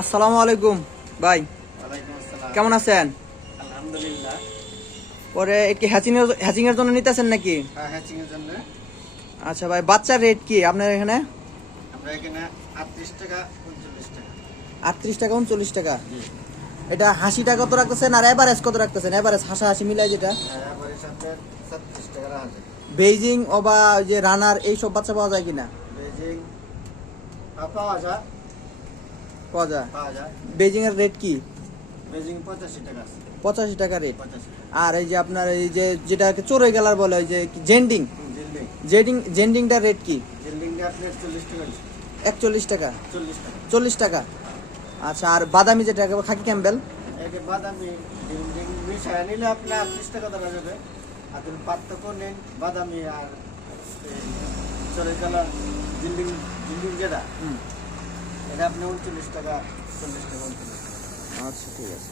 আসসালামু আলাইকুম ভাই, ওয়ালাইকুম আসসালাম। কেমন আছেন? আলহামদুলিল্লাহ। পরে কি হ্যাচিং এর জন্য নিতেছেন নাকি? হ্যাঁ, হ্যাচিং এর জন্য আচ্ছা ভাই, বাচ্চার রেট কি আপনার এখানে? আমরা এখানে 38 টাকা 39 টাকা। 38 টাকা 39 টাকা। জি। এটা হাসিটা কত রাখতেছেন আর এভারেজ কত রাখতেছেন? এভারেজ হাসা হাসি মিলাই যেটা আবার এর সাথে 36 টাকা রাখা যায়। বেইজিং অবা ওই যে রানার এই সব বাচ্চা পাওয়া যায় কিনা? বেজিং পাওয়া যায়। পাওয়া যায়। পাওয়া যায়। বেইজিং এর রেট কি? বেজিং 85 টাকা আছে। 85 টাকা রেট। 85। আর এই যে আপনার এই যে যেটাকে চোরই গেলার বলে ওই যে জেন্ডিং, জিল্ডিং। জেন্ডিংটার রেট কি? জিল্ডিংটা আপনার 40 টাকা আছে। 41 টাকা 40 টাকা। 40 টাকা। আচ্ছা, আর বাদামি যেটা খাকি ক্যাম্বেল? একে বাদামি জিল্ডিং মিশায় নিলে আপনার 38 টাকা ধরা যাবে। আর যদি পার্থক্য নেন বাদামি আর চলে গেল জিল্ডিং, জিল্ডিং যেটা হুম, এটা আপনি 39 টাকা 40 টাকা 39 টাকা। আচ্ছা ঠিক আছে।